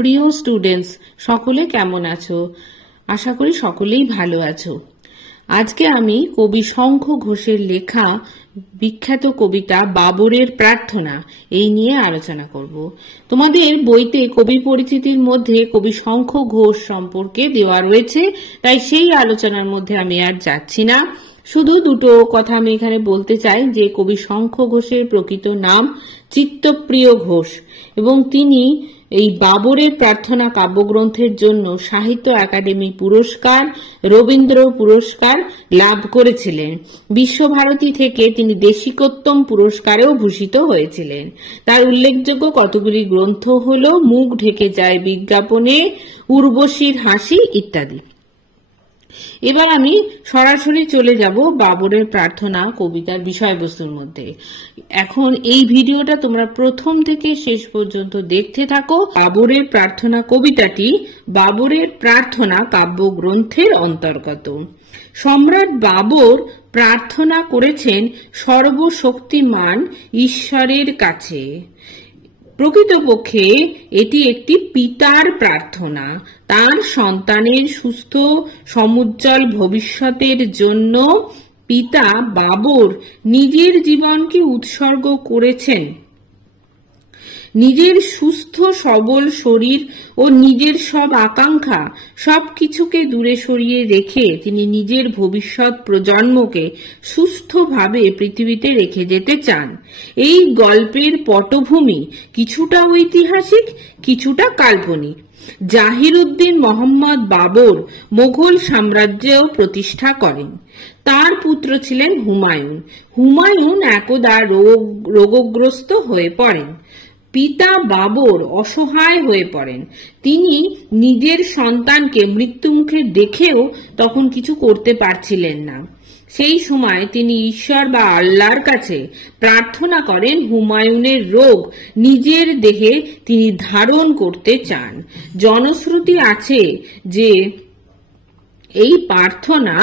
প্রিয় স্টুডেন্টস, সকলে কেমন আছো? আশা করি সকলেই ভালো আছো। আজকে আমি কবি শঙ্খ ঘোষের লেখা বিখ্যাত কবিতা বাবরের প্রার্থনা এই নিয়ে আলোচনা করব। তোমাদের বইতে কবি পরিচিতির মধ্যে কবি শঙ্খ ঘোষ সম্পর্কে দেওয়া রয়েছে, তাই সেই আলোচনার মধ্যে আমি আর যাচ্ছি না। শুধু দুটো কথা আমি এখানে বলতে চাই যে কবি শঙ্খ ঘোষের প্রকৃত নাম চিত্তপ্রিয় ঘোষ এবং তিনি এই বাবরের প্রার্থনা কাব্যগ্রন্থের জন্য সাহিত্য একাডেমি পুরস্কার, রবীন্দ্র পুরস্কার লাভ করেছিলেন। বিশ্বভারতী থেকে তিনি দেশিকোত্তম পুরস্কারেও ভূষিত হয়েছিলেন। তার উল্লেখযোগ্য কতগুলি গ্রন্থ হল মুখ ঢেকে যায় বিজ্ঞাপনে, উর্বশীর হাসি ইত্যাদি। এবার আমি সরাসরি চলে যাব বাবরের প্রার্থনা কবিতার বিষয়বস্তুর মধ্যে। এখন এই ভিডিওটা তোমরা প্রথম থেকে শেষ পর্যন্ত দেখতে থাকো। বাবরের প্রার্থনা কবিতাটি বাবরের প্রার্থনা কাব্যগ্রন্থের অন্তর্গত। সম্রাট বাবর প্রার্থনা করেছেন সর্বশক্তিমান ঈশ্বরের কাছে। প্রকৃতপক্ষে এটি একটি পিতার প্রার্থনা, তার সন্তানের সুস্থ সমুজ্জ্বল ভবিষ্যতের জন্য পিতা বাবর নিজের জীবনকে উৎসর্গ করেছেন। নিজের সুস্থ সবল শরীর ও নিজের সব আকাঙ্ক্ষা সবকিছুকে দূরে সরিয়ে রেখে তিনি নিজের ভবিষ্যৎ প্রজন্মকে সুস্থভাবে পৃথিবীতে রেখে যেতে চান। এই গল্পের পটভূমি কিছুটা ঐতিহাসিক, কিছুটা কাল্পনিক। জাহিরউদ্দিন মোহাম্মদ বাবর মোগল সাম্রাজ্য প্রতিষ্ঠা করেন। তার পুত্র ছিলেন হুমায়ুন। হুমায়ুন একদা রোগগ্রস্ত হয়ে পড়েন। পিতা বাবর অসহায় হয়ে পড়েন। তিনি নিজের সন্তানকে মৃত্যুমুখে দেখেও তখন কিছু করতে পারছিলেন না। সেই সময় তিনি ঈশ্বর বা আল্লাহর কাছে প্রার্থনা করেন হুমায়ুনের রোগ নিজের দেহে তিনি ধারণ করতে চান। জনশ্রুতি আছে যে এই প্রার্থনা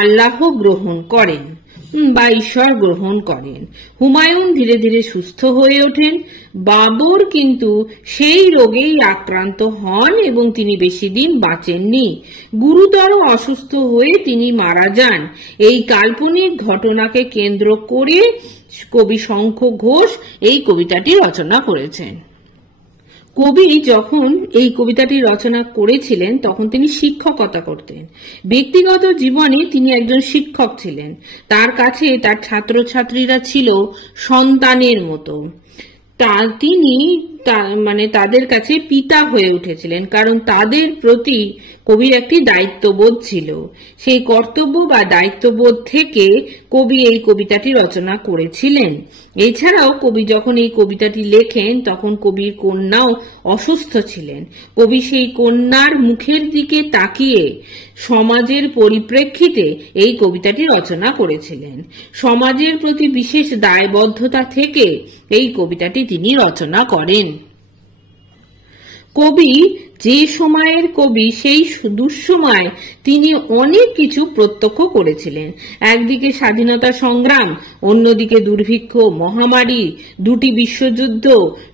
আল্লাহ গ্রহণ করেন বা ঈশ্বর গ্রহণ করেন। হুমায়ুন ধীরে ধীরে সুস্থ হয়ে ওঠেন। বাবর কিন্তু সেই রোগেই আক্রান্ত হন এবং তিনি বেশি দিন বাঁচেননি। গুরুতর অসুস্থ হয়ে তিনি মারা যান। এই কাল্পনিক ঘটনাকে কেন্দ্র করে কবি শঙ্খ ঘোষ এই কবিতাটি রচনা করেছেন। কবি যখন এই কবিতাটি রচনা করেছিলেন তখন তিনি শিক্ষকতা করতেন। ব্যক্তিগত জীবনে তিনি একজন শিক্ষক ছিলেন। তার কাছে তার ছাত্রছাত্রীরা ছিল সন্তানের মতো। তিনি তাদের কাছে পিতা হয়ে উঠেছিলেন, কারণ তাদের প্রতি কবির একটি দায়িত্ববোধ ছিল। সেই কর্তব্য বা দায়িত্ববোধ থেকে কবি এই কবিতাটি রচনা করেছিলেন। এছাড়াও কবি যখন এই কবিতাটি লেখেন তখন কবির কন্যাও অসুস্থ ছিলেন। কবি সেই কন্যার মুখের দিকে তাকিয়ে সমাজের পরিপ্রেক্ষিতে এই কবিতাটি রচনা করেছিলেন। সমাজের প্রতি বিশেষ দায়বদ্ধতা থেকে এই কবিতাটি তিনি রচনা করেন। কবি যে সময়ের কবি, সেই দুঃসময় তিনি অনেক কিছু প্রত্যক্ষ করেছিলেন। একদিকে স্বাধীনতা সংগ্রাম, অন্যদিকে দুর্ভিক্ষ, মহামারী, দুটি বিশ্বযুদ্ধ,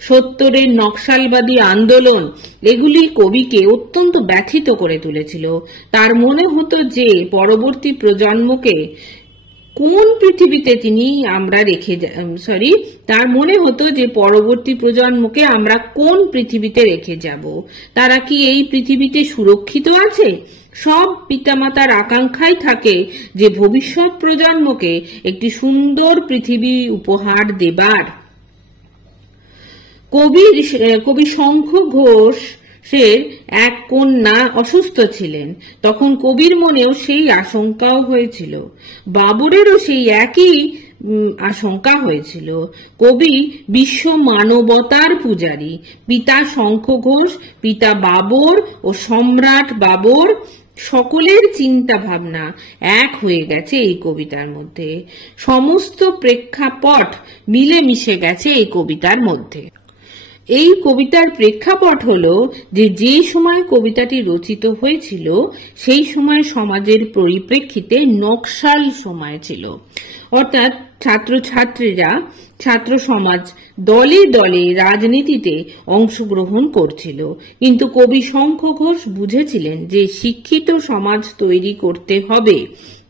70-এর নকশালবাদী আন্দোলন, এগুলি কবিকে অত্যন্ত ব্যথিত করে তুলেছিল। তার মনে হতো যে পরবর্তী প্রজন্মকে কোন পৃথিবীতে তার মনে হতো যে পরবর্তী প্রজন্মকে আমরা কোন পৃথিবীতে রেখে যাব। তারা কি এই পৃথিবীতে সুরক্ষিত আছে? সব পিতামাতার আকাঙ্ক্ষাই থাকে যে ভবিষ্যৎ প্রজন্মকে একটি সুন্দর পৃথিবী উপহার দেবার। কবি শঙ্খ ঘোষ এক কন্যা অসুস্থ ছিলেন। তখন কবির মনেও সেই আশঙ্কাও হয়েছিল। বাবরেরও সেই একই আশঙ্কা হয়েছিল। কবি বিশ্ব মানবতার পূজারী। পিতা শঙ্খ ঘোষ, পিতা বাবর ও সম্রাট বাবর সকলের চিন্তা ভাবনা এক হয়ে গেছে এই কবিতার মধ্যে। সমস্ত প্রেক্ষাপট মিলেমিশে গেছে এই কবিতার মধ্যে। এই কবিতার প্রেক্ষাপট হলো যে সময় কবিতাটি রচিত হয়েছিল সেই সময় সমাজের পরিপ্রেক্ষিতে নকশাল সময় ছিল। অর্থাৎ ছাত্রছাত্রীরা, ছাত্র সমাজ দলে দলে রাজনীতিতে অংশগ্রহণ করছিল। কিন্তু কবি শঙ্খ ঘোষ বুঝেছিলেন যে শিক্ষিত সমাজ তৈরি করতে হবে,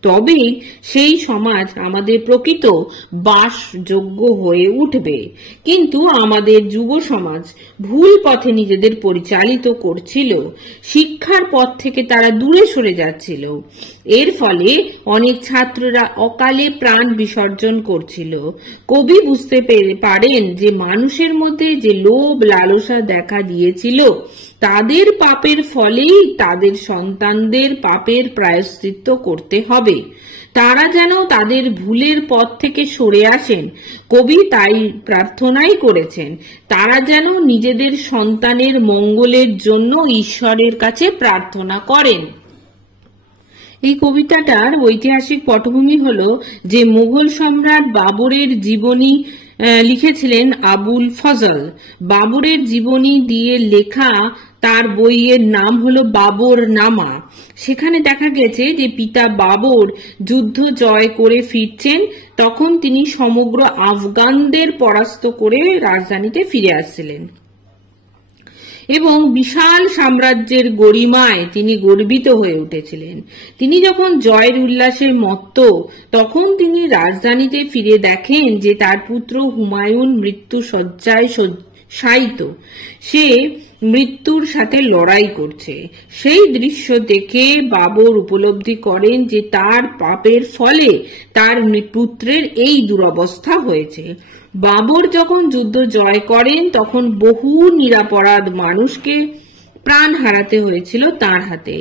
তবেই সেই সমাজ আমাদের প্রকৃত বাসযোগ্য হয়ে উঠবে। কিন্তু আমাদের যুব সমাজ ভুল পথে নিজেদের পরিচালিত করছিল, শিক্ষার পথ থেকে তারা দূরে সরে যাচ্ছিল। এর ফলে অনেক ছাত্ররা অকালে প্রাণ বিসর্জন করছিল। কবি বুঝতে পারেন যে মানুষের মধ্যে যে লোভ লালসা দেখা দিয়েছিল, তাদের পাপের ফলেই তাদের সন্তানদের পাপের প্রায়শ্চিত্ত করতে হবে। তারা যেন তাদের ভুলের পথ থেকে সরে আসেন। কবি তাই প্রার্থনাই করেছেন, তারা যেন নিজেদের সন্তানের মঙ্গলের জন্য ঈশ্বরের কাছে প্রার্থনা করেন। এই কবিতাটার ঐতিহাসিক পটভূমি হলো যে মুঘল সম্রাট বাবরের জীবনী লিখেছিলেন আবুল ফজল। বাবরের জীবনী দিয়ে লেখা তার বইয়ের নাম হলো বাবর নামা। সেখানে দেখা গেছে যে পিতা বাবর যুদ্ধ জয় করে ফিরছেন, তখন তিনি সমগ্র আফগানদের পরাস্ত করে রাজধানীতে ফিরে আসছিলেন এবং বিশাল সাম্রাজ্যের গরিমায় তিনি গর্বিত হয়ে উঠেছিলেন। তিনি যখন জয়ের উল্লাসে মত্ত, তখন তিনি রাজধানীতে ফিরে দেখেন যে তার পুত্র হুমায়ুন মৃত্যু শয্যায় শায়িত, সে মৃত্যুর সাথে লড়াই করছে। সেই দৃশ্য দেখে বাবর উপলব্ধি করেন যে তার পাপের ফলে তার পুত্রের এই দুরবস্থা হয়েছে। বাবর যখন যুদ্ধ জয় করেন, তখন বহু নিরপরাধ মানুষকে প্রাণ হারাতে হয়েছিল তার হাতে।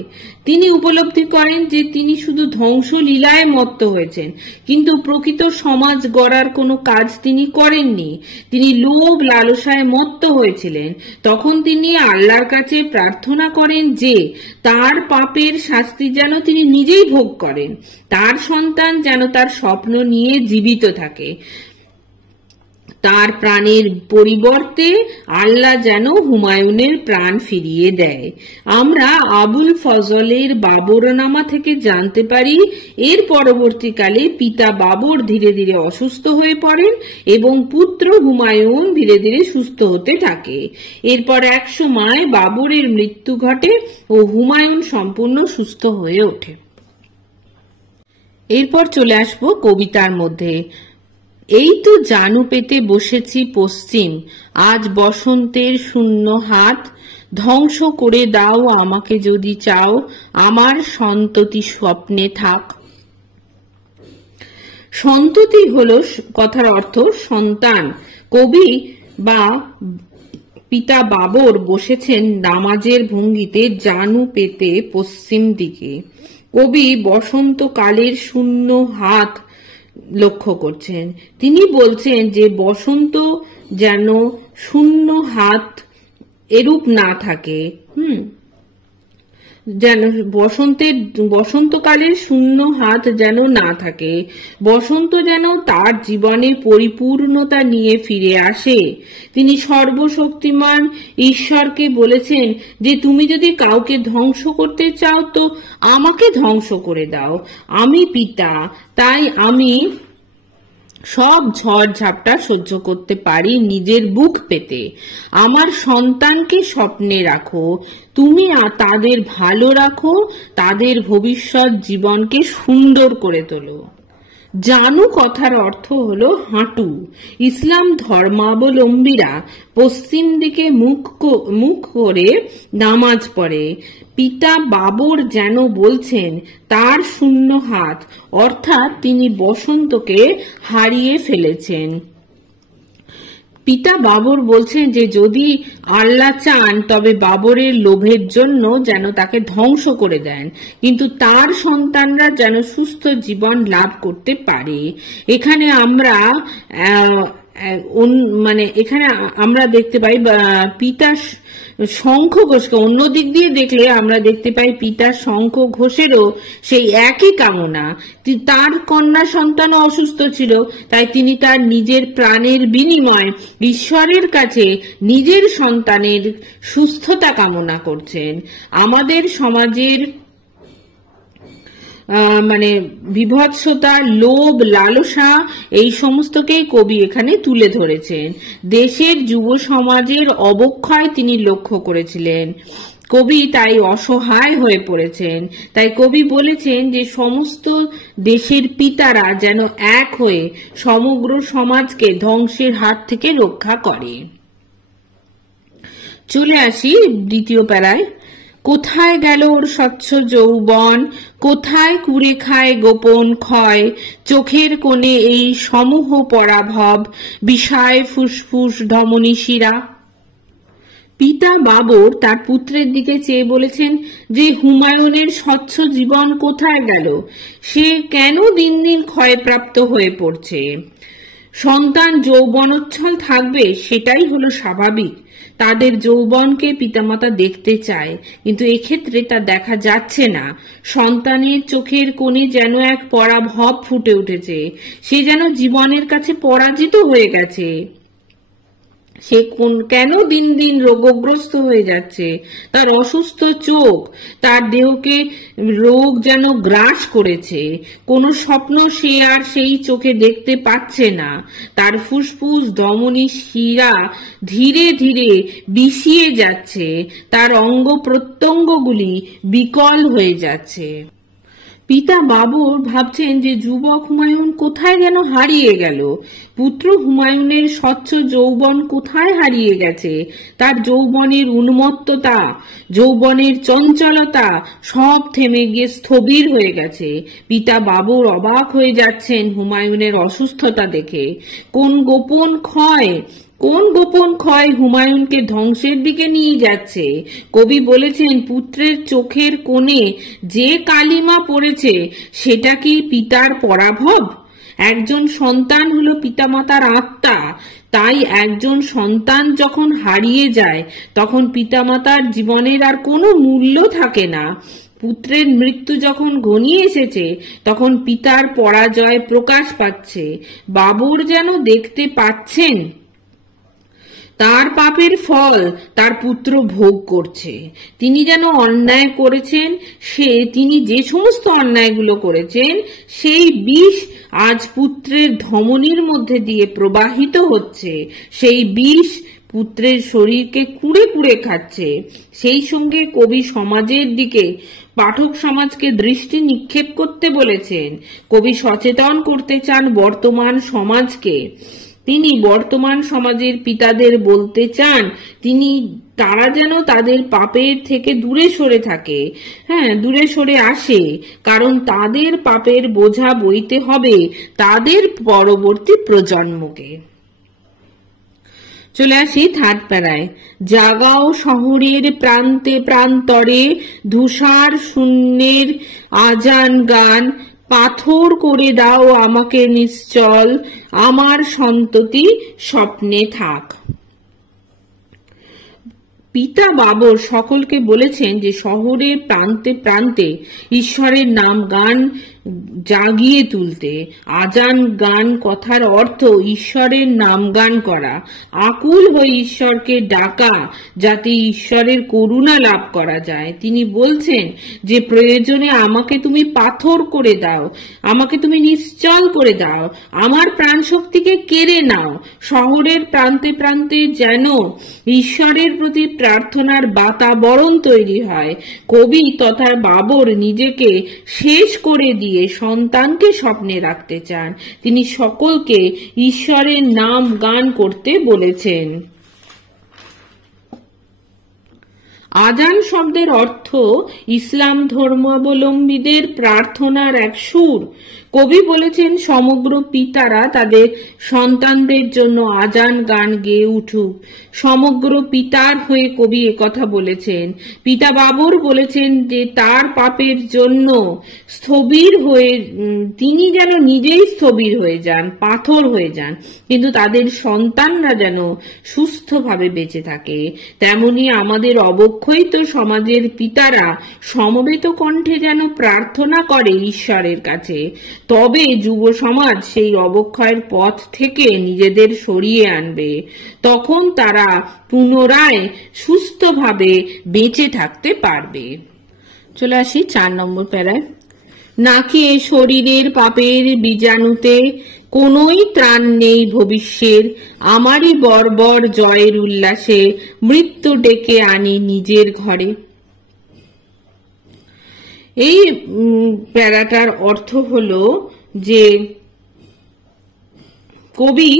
তিনি উপলব্ধি করেন যে তিনি শুধু ধ্বংসলীলায় মত্ত হয়েছেন, কিন্তু প্রকৃত সমাজ গড়ার কোনো কাজ তিনি করেননি। তিনি লোভ লালসায় মত্ত হয়েছিলেন। তখন তিনি আল্লাহর কাছে প্রার্থনা করেন যে তার পাপের শাস্তি যেন তিনি নিজেই ভোগ করেন, তার সন্তান যেন তার স্বপ্ন নিয়ে জীবিত থাকে, তার প্রাণের পরিবর্তে আল্লাহ যেন হুমায়ুনের প্রাণ ফিরিয়ে দেয়। আমরা আবুল ফজলের বাবরনামা থেকে জানতে পারি, এর পরবর্তীকালে পিতা বাবর ধীরে ধীরে অসুস্থ হয়ে পড়েন এবং পুত্র হুমায়ুন ধীরে ধীরে সুস্থ হতে থাকে। এরপর এক সময় বাবরের মৃত্যু ঘটে ও হুমায়ুন সম্পূর্ণ সুস্থ হয়ে ওঠে। এরপর চলে আসবো কবিতার মধ্যে। এই তো জানু পেতে বসেছি পশ্চিম, আজ বসন্তের শূন্য হাত, ধ্বংস করে দাও আমাকে যদি চাও, আমার সন্ততি স্বপ্নে থাক। সন্ততি হলো কথার অর্থ সন্তান। কবি বা পিতা বাবর বসেছেন নামাজের ভঙ্গিতে জানু পেতে পশ্চিম দিকে। কবি বসন্তকালের শূন্য হাত লক্ষ্য করছেন। তিনি বলছেন যে বসন্ত যেন শূন্য হাত এরূপ না থাকে, যেন বসন্তকালের শূন্য হাত যেন না থাকে। বসন্ত যেন তার জীবনে পরিপূর্ণতা নিয়ে ফিরে আসে। তিনি সর্বশক্তিমান ঈশ্বরকে বলেছেন যে তুমি যদি কাউকে ধ্বংস করতে চাও তো আমাকে ধ্বংস করে দাও। আমি পিতা, তাই আমি সব ঝড় ঝাপটা সহ্য করতে পারি নিজের বুক পেতে। আমার সন্তানকে স্বপ্নে রাখো, তুমি তাদের ভালো রাখো, তাদের ভবিষ্যৎ জীবনকে সুন্দর করে তোলো। জানু কথার অর্থ হলো হাঁটু। ইসলাম ধর্মাবলম্বীরা পশ্চিম দিকে মুখ করে নামাজ পড়ে। পিতা বাবর যেন বলছেন তার শূন্য হাত, অর্থাৎ তিনি বসন্তকে হারিয়ে ফেলেছেন। পিতা বাবর বলছেন যে যদি আল্লাহ চান তবে বাবরের লোভের জন্য যেন তাকে ধ্বংস করে দেন, কিন্তু তার সন্তানরা যেন সুস্থ জীবন লাভ করতে পারে। এখানে আমরা দেখতে পাই পিতা শঙ্খ ঘোষকে, অন্য দিক দিয়ে দেখলে আমরা দেখতে পাই পিতা শঙ্খ ঘোষেরও সেই একই কামনা। তার কন্যা সন্তান অসুস্থ ছিল, তাই তিনি তার নিজের প্রাণের বিনিময়ে ঈশ্বরের কাছে নিজের সন্তানের সুস্থতা কামনা করছেন। আমাদের সমাজের মানে বিভৎসতা, লোভ, লালসা এই সমস্তকেই কবি এখানে তুলে ধরেছেন। দেশের যুব সমাজের অবক্ষয় তিনি লক্ষ্য করেছিলেন। কবি তাই অসহায় হয়ে পড়েছেন। তাই কবি বলেছেন যে সমস্ত দেশের পিতারা যেন এক হয়ে সমগ্র সমাজকে ধ্বংসের হাত থেকে রক্ষা করে। চলে আসি দ্বিতীয় প্যারায়। কোথায় গেল ওর স্বচ্ছ যৌবন, কোথায় কুড়ে খায় গোপন ক্ষয়, চোখের কোণে এই সমূহ পরাভব, বিষায় ফুসফুস ধমনী শিরা। পিতা বাবর তার পুত্রের দিকে চেয়ে বলেছেন যে হুমায়ুনের স্বচ্ছ জীবন কোথায় গেল, সে কেন দিন দিন ক্ষয়প্রাপ্ত হয়ে পড়ছে। সন্তান যৌবনোচ্ছল থাকবে সেটাই হলো স্বাভাবিক। তাদের যৌবনকে পিতামাতা দেখতে চায়, কিন্তু এক্ষেত্রে তা দেখা যাচ্ছে না। সন্তানের চোখের কোণে যেন এক পরাভব ফুটে উঠেছে, সে যেন জীবনের কাছে পরাজিত হয়ে গেছে। সে কেন দিন দিন রোগগ্রস্ত হয়ে যাচ্ছে। তার অসুস্থ চোখ, তার দেহকে রোগ যেন গ্রাস করেছে। কোনো স্বপ্ন সে আর সেই চোখে দেখতে পাচ্ছে না। তার ফুসফুস ধমনী শিরা ধীরে ধীরে বিষিয়ে যাচ্ছে, তার অঙ্গ প্রত্যঙ্গগুলি বিকল হয়ে যাচ্ছে। পিতা বাবর ভাবছেন যে যুবক হুমায়ুন কোথায় যেন হারিয়ে গেল। পুত্র হুমায়ুনের স্বচ্ছ যৌবন কোথায় হারিয়ে গেছে। তার যৌবনের উন্মত্ততা, যৌবনের চঞ্চলতা সব থেমে গিয়ে স্থবির হয়ে গেছে। পিতা বাবর অবাক হয়ে যাচ্ছেন হুমায়ুনের অসুস্থতা দেখে। কোন গোপন ক্ষয় হুমায়ুনকে ধ্বংসের দিকে নিয়ে যাচ্ছে। কবি বলেছেন পুত্রের চোখের কোণে যে কালিমা পড়েছে সেটা কি পিতার পরাভব। একজন সন্তান হলো পিতামাতার আত্মা। তাই একজন সন্তান যখন হারিয়ে যায় তখন পিতামাতার জীবনের আর কোনো মূল্য থাকে না। পুত্রের মৃত্যু যখন ঘনিয়ে এসেছে তখন পিতার পরাজয় প্রকাশ পাচ্ছে। বাবর যেন দেখতে পাচ্ছেন তার পাপের ফল তার পুত্র ভোগ করছে। তিনি যেন অন্যায় করেছেন, তিনি যে সমস্ত অন্যায়গুলো করেছেন সেই বিষ আজ পুত্রের ধমনীর মধ্যে দিয়ে প্রবাহিত হচ্ছে। সেই বিষ পুত্রের শরীরকে কুড়ে কুড়ে খাচ্ছে। সেই সঙ্গে কবি সমাজের দিকে, পাঠক সমাজকে দৃষ্টি নিক্ষেপ করতে বলেছেন। কবি সচেতন করতে চান বর্তমান সমাজকে। তিনি বর্তমান সমাজের পিতাদের বলতে চান তারা যেন তাদের পাপের থেকে দূরে সরে থাকে, দূরে সরে আসে, কারণ তাদের পাপের বোঝা বইতে হবে তাদের পরবর্তী প্রজন্মকে। চলে আসি থার্ড প্যারায়। জাগাও শহরের প্রান্তে প্রান্তরে, ধূসার শূন্যের আজান গান, পাথর করে দাও আমাকে নিশ্চল, আমার সন্ততি স্বপ্নে থাক। পিতা বাবর সকলকে বলেছেন যে শহরের প্রান্তে প্রান্তে ঈশ্বরের নাম গান জাগিয়ে তুলতে। আজান গান কথার অর্থ ঈশ্বরের নাম গান করা, আকুল হয়ে ঈশ্বরকে ডাকা, যাতে ঈশ্বরের করুণা লাভ করা যায়। তিনি বলছেন যে প্রয়োজনে আমাকে তুমি পাথর করে দাও, আমাকে তুমি নিশ্চল করে দাও, আমার প্রাণ শক্তিকে কেড়ে নাও। শহরের প্রান্তে প্রান্তে যেন ঈশ্বরের প্রতি প্রার্থনার বাতাবরণ তৈরি হয়। কবি তথা বাবর নিজেকে শেষ করে দিয়ে সন্তানকে স্বপ্নে রাখতে চান। তিনি সকলকে ঈশ্বরের নাম গান করতে বলেছেন। আজান শব্দের অর্থ ইসলাম ধর্মাবলম্বীদের প্রার্থনার এক সুর। কবি বলেছেন সমগ্র পিতারা তাদের সন্তানদের জন্য আজান গান গেয়ে উঠুক। সমগ্র পিতার হয়ে কবি একথা বলেছেন। পিতা বাবর বলেছেন যে তার পাপের জন্য স্থবির হয়ে তিনি যেন নিজেই স্থবির হয়ে যান, পাথর হয়ে যান, কিন্তু তাদের সন্তানরা যেন সুস্থভাবে বেঁচে থাকে। তেমনি আমাদের অবক্ষয়িত সমাজের পিতারা সমবেত কণ্ঠে যেন প্রার্থনা করে ঈশ্বরের কাছে। তবে যুব সমাজ সেই অবক্ষয়ের পথ থেকে নিজেদের সরিয়ে আনবে। তখন তারা পুনরায় সুস্থভাবে বেঁচে থাকতে পারবে। চলে আসি 4 নম্বর প্যারায়। নাকি এ শরীরের পাপের বীজাণুতে কোনোই ত্রাণ নেই ভবিষ্যের, আমারই বর্বর জয়ের উল্লাসে মৃত্যু ডেকে আনি নিজের ঘরে। এই প্যারাটার অর্থ হলো যে কবি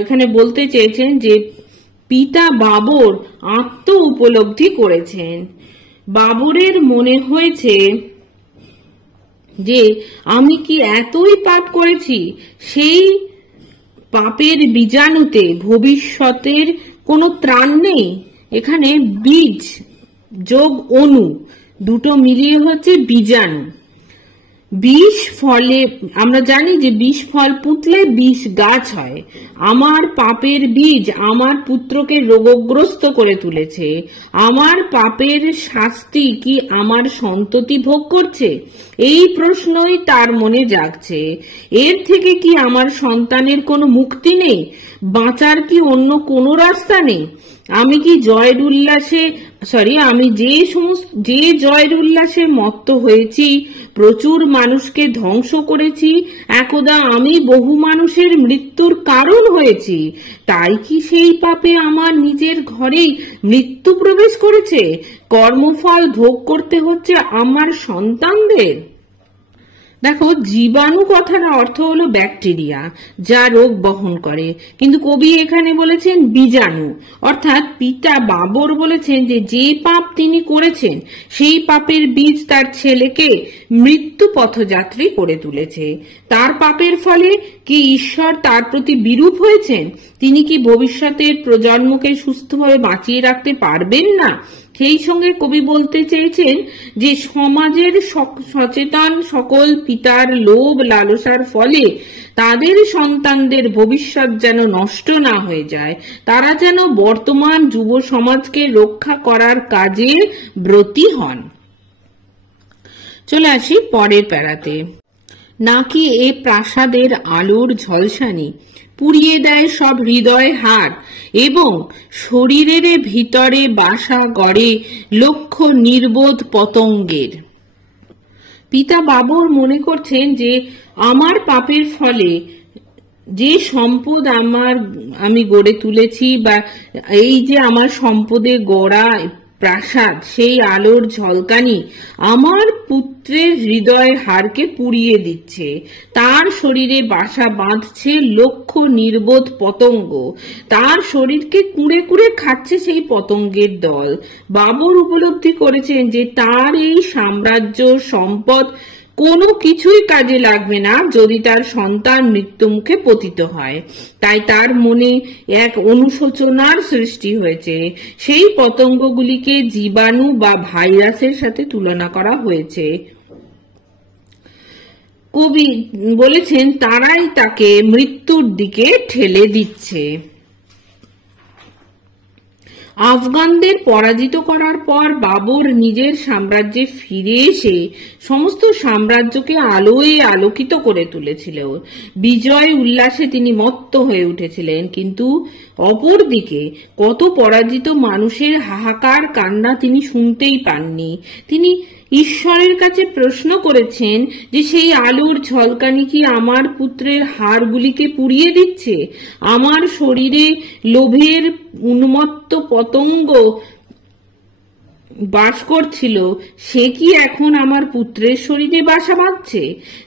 এখানে বলতে চেয়েছেন যে পিতা বাবর আত্ম উপলব্ধি করেছেন। বাবরের মনে হয়েছে যে আমি কি এতই পাপ করেছি, সেই পাপের বীজাণুতে ভবিষ্যতের কোনো ত্রাণ নেই। এখানে বীজ যোগ অনু দুটো মিলিয়ে হচ্ছে বীজাণু। বিষ ফলে আমরা জানি যে বিষ ফল পুতলে বিষ গাছ হয়। আমার পাপের বীজ আমার পুত্রকে রোগগ্রস্ত করে তুলেছে। আমার পাপের শাস্তি কি আমার সন্ততি ভোগ করছে? এই প্রশ্নই তার মনে জাগছে। এর থেকে কি আমার সন্তানের কোনো মুক্তি নেই? বাঁচার কি অন্য কোনো রাস্তা নেই? আমি কি জয়ের উল্লাসে আমি যে জয়ের উল্লাসে মত্ত হয়েছি, প্রচুর মানুষকে ধ্বংস করেছি, একদা আমি বহু মানুষের মৃত্যুর কারণ হয়েছি, তাই কি সেই পাপে আমার নিজের ঘরেই মৃত্যু প্রবেশ করেছে? কর্মফল ভোগ করতে হচ্ছে আমার সন্তানদের। দেখো, জীবাণু কথার অর্থ হলো ব্যাকটেরিয়া, যা রোগ বহন করে, কিন্তু কবি এখানে বলেছেন বীজাণু। অর্থাৎ পিতা বাবর বলেছেন যে যে পাপ তিনি করেছেন সেই পাপের বীজ তার ছেলেকে মৃত্যু পথযাত্রী করে তুলেছে। তার পাপের ফলে কি ঈশ্বর তার প্রতি বিরূপ হয়েছেন? তিনি কি ভবিষ্যতের প্রজন্মকে সুস্থভাবে বাঁচিয়ে রাখতে পারবেন না? সেই সঙ্গে কবি বলতে চেয়েছেন যে সমাজের সচেতন সকল পিতার লোভ লালসার ফলে তাদের সন্তানদের ভবিষ্যৎ যেন নষ্ট না হয়ে যায়, তারা যেন বর্তমান যুব সমাজকে রক্ষা করার কাজে ব্রতী হন। চলে আসি পরের প্যারাতে। নাকি এ প্রাসাদের আলোর ঝলসানি পুড়িয়ে দেয় সব হৃদয় হার, এবং শরীরের ভিতরে বাসা গড়ে লক্ষ নির্বোধ পতঙ্গের। পিতা বাবর মনে করছেন যে আমার পাপের ফলে যে সম্পদ আমি গড়ে তুলেছি, বা এই যে আমার সম্পদে গড়া প্রাসাদ, সেই আলোর ঝলকানি আমার পুত্রের হৃদয় হারকে পুড়িয়ে দিচ্ছে। তার শরীরে বাসা বাঁধছে লক্ষ নির্বোধ পতঙ্গ, তার শরীরকে কুঁড়ে কুঁড়ে খাচ্ছে সেই পতঙ্গের দল। বাবর উপলব্ধি করেছেন যে তার এই সাম্রাজ্য সম্পদ কোনো কিছুই কাজে লাগবে না যদি তার সন্তান মৃত্যুমুখে পতিত হয়। তাই তার মনে এক অনুশোচনার সৃষ্টি হয়েছে। সেই পতঙ্গগুলিকে জীবাণু বা ভাইরাসের সাথে তুলনা করা হয়েছে। কবি বলেছেন তারাই তাকে মৃত্যুর দিকে ঠেলে দিচ্ছে। আফগানদের পরাজিত করার পর বাবর নিজের সাম্রাজ্যে ফিরে এসে সমস্ত সাম্রাজ্যকে আলোয় আলোকিত করে তুলেছিল। বিজয় উল্লাসে তিনি মত্ত হয়ে উঠেছিলেন, কিন্তু অপরদিকে কত পরাজিত মানুষের হাহাকার কান্না তিনি শুনতেই পাননি। তিনি ঈশ্বরের কাছে প্রশ্ন করেছেন যে সেই আলোর ঝলকানি কি আমার পুত্রের হাড়গুলিকে পুড়িয়ে দিচ্ছে? আমার শরীরে লোভের উন্মত্ত পতঙ্গ বাস করছিল, সে কি এখন আমার পুত্রের শরীরে বাসা বাঁধছে?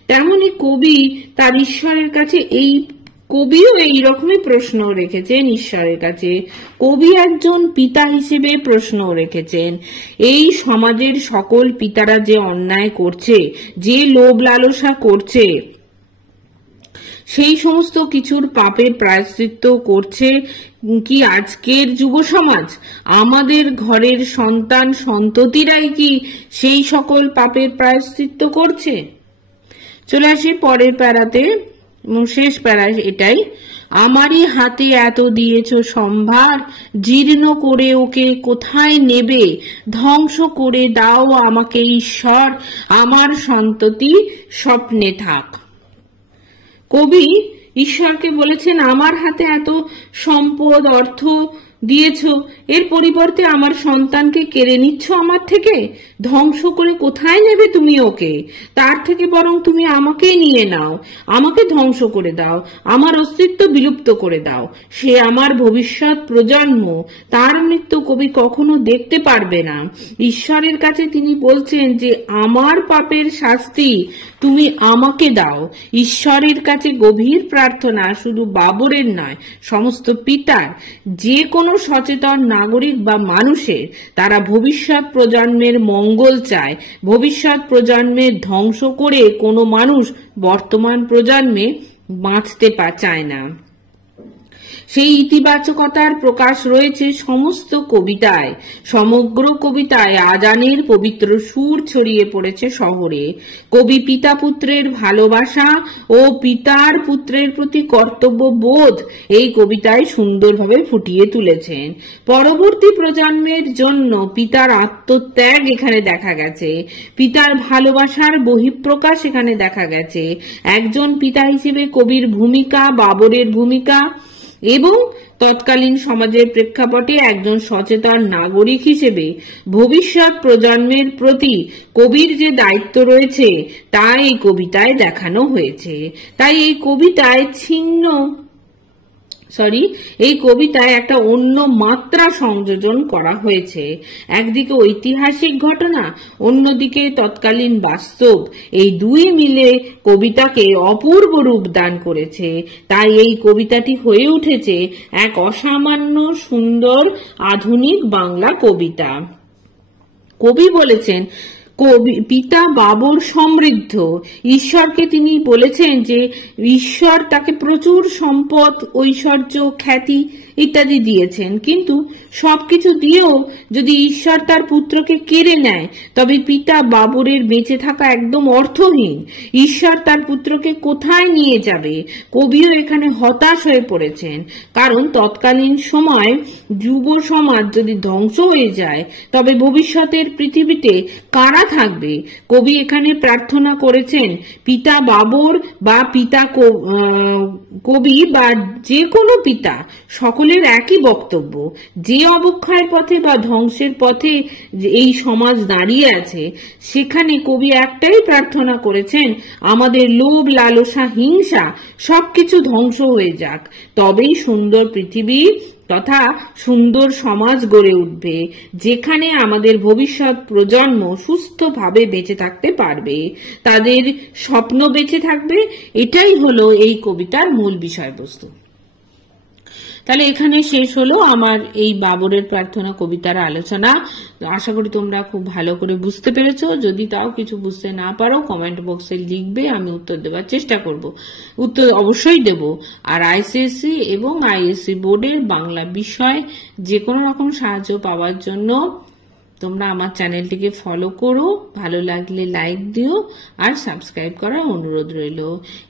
তেমনি কবি তার ঈশ্বরের কাছে কবিও এই রকমই প্রশ্ন রেখেছেন ঈশ্বরের কাছে। কবি একজন পিতা হিসেবে প্রশ্ন রেখেছেন, এই সমাজের সকল পিতারা যে অন্যায় করছে, যে লোভ লালসা করছে, সেই সমস্ত কিছুর পাপের প্রায়শ্চিত্ত করছে কি আজকের যুব সমাজ? আমাদের ঘরের সন্তান সন্ততিরাই কি সেই সকল পাপের প্রায়শ্চিত্ত করছে? চলে আসি পরের প্যারাতে, শেষ প্যারা এটাই। আমারই হাতে এত দিয়েছ সম্ভার, জীর্ণ করে ওকে কোথায় নেবে? ধ্বংস করে দাও আমাকে ঈশ্বর, আমার সন্ততি স্বপ্নে থাক। কবি ঈশ্বরকে বলেছেন আমার হাতে এত সম্পদ, অর্থ দিয়েছো, এর পরিবর্তে আমার সন্তানকে কেড়ে নিচ্ছ আমার থেকে। ধ্বংস করে কোথায় নেবে তুমি ওকে? তার থেকে বরং তুমি আমাকেই নিয়ে নাও, আমাকে ধ্বংস করে দাও, আমার অস্তিত্ব বিলুপ্ত করে দাও। সে আমার ভবিষ্যৎ প্রজন্ম, তার মৃত্যু কবি কখনো দেখতে পারবে না। ঈশ্বরের কাছে তিনি বলছেন যে আমার পাপের শাস্তি তুমি আমাকে দাও। ঈশ্বরের কাছে গভীর প্রার্থনা শুধু বাবরের নয়, সমস্ত পিতার, যে কোনো সচেতন নাগরিক বা মানুষের। তারা ভবিষ্যৎ প্রজন্মের মঙ্গল চায়। ভবিষ্যৎ প্রজন্মের ধ্বংস করে কোনো মানুষ বর্তমান প্রজন্মে বাঁচতে চায় না। সেই ইতিবাচকতার প্রকাশ রয়েছে সমস্ত কবিতায়। সমগ্র কবিতায় আজানের পবিত্র সুর ছড়িয়ে পড়েছে শহরে। কবি পিতা পুত্রের ভালোবাসা ও পিতার পুত্রের প্রতি কর্তব্য বোধ এই কবিতায় সুন্দরভাবে ফুটিয়ে তুলেছেন। পরবর্তী প্রজন্মের জন্য পিতার আত্মত্যাগ এখানে দেখা গেছে, পিতার ভালোবাসার বহিঃপ্রকাশ এখানে দেখা গেছে। একজন পিতা হিসেবে কবির ভূমিকা, বাবরের ভূমিকা এবং তৎকালীন সমাজের প্রেক্ষাপটে একজন সচেতন নাগরিক হিসেবে ভবিষ্যৎ প্রজন্মের প্রতি কবির যে দায়িত্ব রয়েছে তা এই কবিতায় দেখানো হয়েছে। তাই এই কবিতায় একটা অন্য মাত্রা সংযোজন করা হয়েছে। একদিকে ঐতিহাসিক ঘটনা, অন্যদিকে তৎকালীন বাস্তব, এই দুই মিলে কবিতাকে অপূর্ব রূপ দান করেছে। তাই এই কবিতাটি হয়ে উঠেছে এক অসামান্য সুন্দর আধুনিক বাংলা কবিতা। কবি বলেছেন পিতা বাবর সমৃদ্ধ। ঈশ্বরকে তিনি বলেছেন যে ঈশ্বর তাকে প্রচুর সম্পদ, ঐশ্বর্য, খ্যাতি ইত্যাদি দিয়েছেন, কিন্তু সবকিছু দিয়েও যদি ঈশ্বর তার পুত্রকে কেড়ে নেয় তবে পিতা বাবরের বেঁচে থাকা একদম অর্থহীন। ঈশ্বর তার পুত্রকে কোথায় নিয়ে যাবে? কবিও এখানে হতাশ হয়ে পড়েছেন, কারণ তৎকালীন সময় যুব সমাজ যদি ধ্বংস হয়ে যায় তবে ভবিষ্যতের পৃথিবীতে কারা থাকবে? কবি এখানে প্রার্থনা করেছেন পিতা বাবর বা পিতা কবি বা যে কোনো পিতা সকলের একই বক্তব্য, যে অবক্ষয়ের পথে বা ধ্বংসের পথে এই সমাজ দাঁড়িয়ে আছে সেখানে কবি একটাই প্রার্থনা করেছেন, আমাদের লোভ, লালসা, হিংসা সবকিছু ধ্বংস হয়ে যাক, তবেই সুন্দর পৃথিবী তথা সুন্দর সমাজ গড়ে উঠবে, যেখানে আমাদের ভবিষ্যৎ প্রজন্ম সুস্থভাবে বেঁচে থাকতে পারবে, তাদের স্বপ্ন বেঁচে থাকবে। এটাই হলো এই কবিতার মূল বিষয়বস্তু। তাহলে এখানে শেষ হলো আমার এই বাবরের প্রার্থনা কবিতার আলোচনা। আশা করি তোমরা খুব ভালো করে বুঝতে পেরেছো। যদি তাও কিছু বুঝতে না পারো কমেন্ট বক্সে লিখবে, আমি উত্তর দেওয়ার চেষ্টা করব। উত্তর অবশ্যই দেব। আর আইসিএসসি এবং আইএসসি বোর্ডের বাংলা বিষয় যে কোনো রকম সাহায্য পাওয়ার জন্য তোমরা আমার চ্যানেলটিকে ফলো করো, ভালো লাগলে লাইক দিও আর সাবস্ক্রাইব করার অনুরোধ রইল।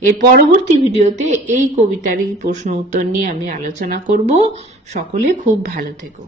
এর পরবর্তী ভিডিওতে এই কবিতারই প্রশ্ন উত্তর নিয়ে আমি আলোচনা করব। সকলে খুব ভালো থেকো।